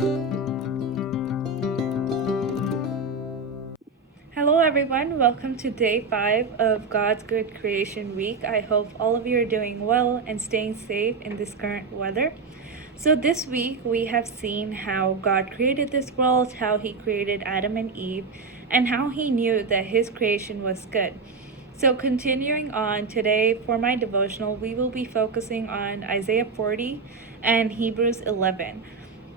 Hello, everyone. Welcome to day 5 of God's Good Creation Week. I hope all of you are doing well and staying safe in this current weather. So, this week we have seen how God created this world, how He created Adam and Eve, and how He knew that His creation was good. So, continuing on today for my devotional, we will be focusing on Isaiah 40 and Hebrews 11.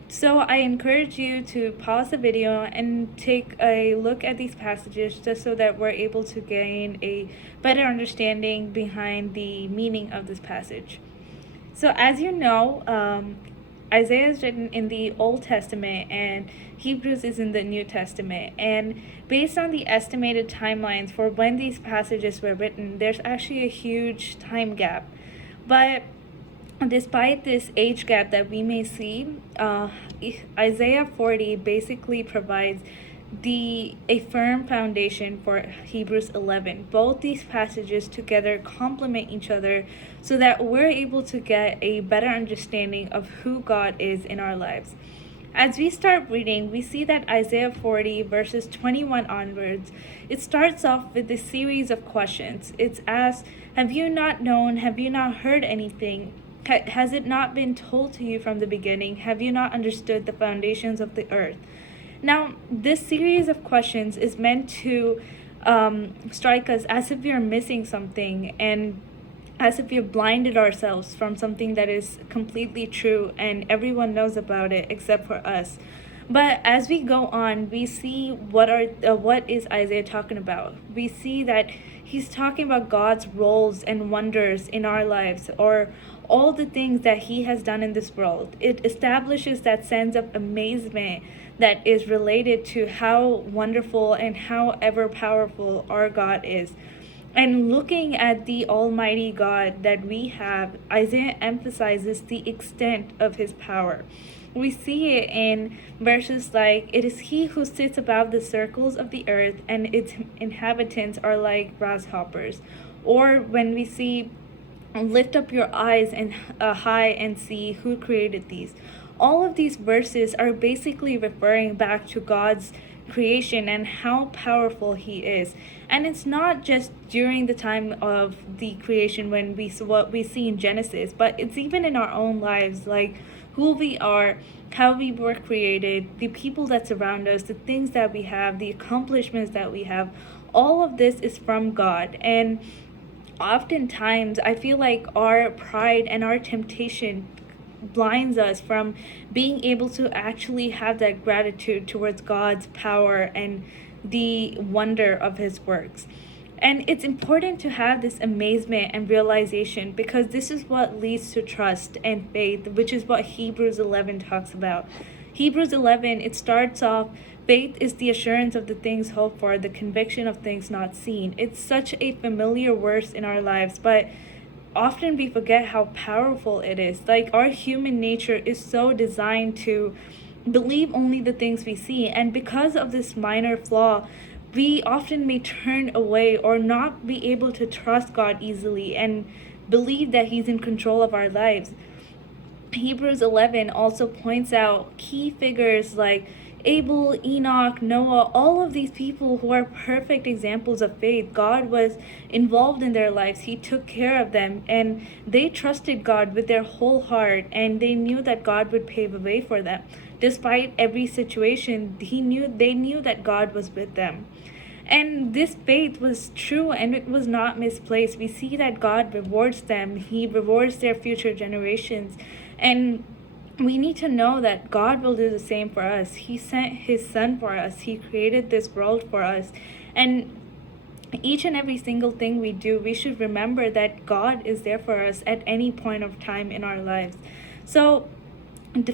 So I encourage you to pause the video and take a look at these passages just so that we're able to gain a better understanding behind the meaning of this passage. So as you know, Isaiah is written in the Old Testament and Hebrews is in the New Testament. And based on the estimated timelines for when these passages were written, there's actually a huge time gap. But despite this age gap that we may see, Isaiah 40 basically provides a firm foundation for Hebrews 11. Both these passages together complement each other so that we're able to get a better understanding of who God is in our lives. As we start reading, we see that Isaiah 40 verses 21 onwards, it starts off with a series of questions. It's asked, have you not known? Have you not heard anything? Has it not been told to you from the beginning? Have you not understood the foundations of the earth? Now, this series of questions is meant to strike us as if we are missing something and as if we have blinded ourselves from something that is completely true and everyone knows about it except for us. But as we go on, we see what is Isaiah talking about. We see that he's talking about God's roles and wonders in our lives, or all the things that he has done in this world. It establishes that sense of amazement that is related to how wonderful and how ever powerful our God is. And looking at the Almighty God that we have, Isaiah emphasizes the extent of his power. We see it in verses like, it is he who sits above the circles of the earth, and its inhabitants are like grasshoppers. Or when we see, lift up your eyes and high and see who created these. All of these verses are basically referring back to God's creation and how powerful he is. And it's not just during the time of the creation when what we see in Genesis, but it's even in our own lives, like who we are, how we were created, the people that surround us, the things that we have, the accomplishments that we have. All of this is from God. And oftentimes I feel like our pride and our temptation blinds us from being able to actually have that gratitude towards God's power and the wonder of his works. And it's important to have this amazement and realization because this is what leads to trust and faith, which is what Hebrews 11 talks about. Hebrews 11, it starts off, faith is the assurance of the things hoped for, the conviction of things not seen. It's such a familiar verse in our lives, but often we forget how powerful it is. Like, our human nature is so designed to believe only the things we see, and because of this minor flaw, we often may turn away or not be able to trust God easily and believe that he's in control of our lives. Hebrews 11 also points out key figures like Abel, Enoch, Noah, all of these people who are perfect examples of faith. God was involved in their lives. He took care of them, and they trusted God with their whole heart, and they knew that God would pave a way for them. Despite every situation, they knew that God was with them. And this faith was true and it was not misplaced. We see that God rewards them. He rewards their future generations. And we need to know that God will do the same for us. He sent his son for us. He created this world for us. And each and every single thing we do, we should remember that God is there for us at any point of time in our lives. So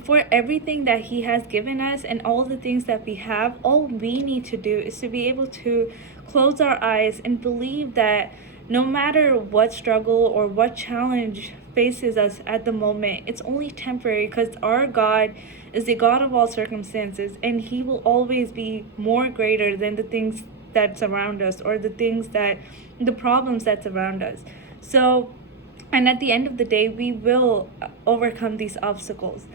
for everything that he has given us and all the things that we have, all we need to do is to be able to close our eyes and believe that no matter what struggle or what challenge faces us at the moment, it's only temporary, because our God is the God of all circumstances, and he will always be more greater than the things that surround us or the problems that surround us. So, and at the end of the day, we will overcome these obstacles.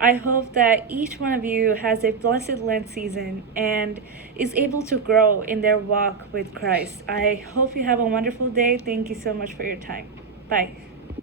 I hope that each one of you has a blessed Lent season and is able to grow in their walk with Christ. I hope you have a wonderful day. Thank you so much for your time. Bye.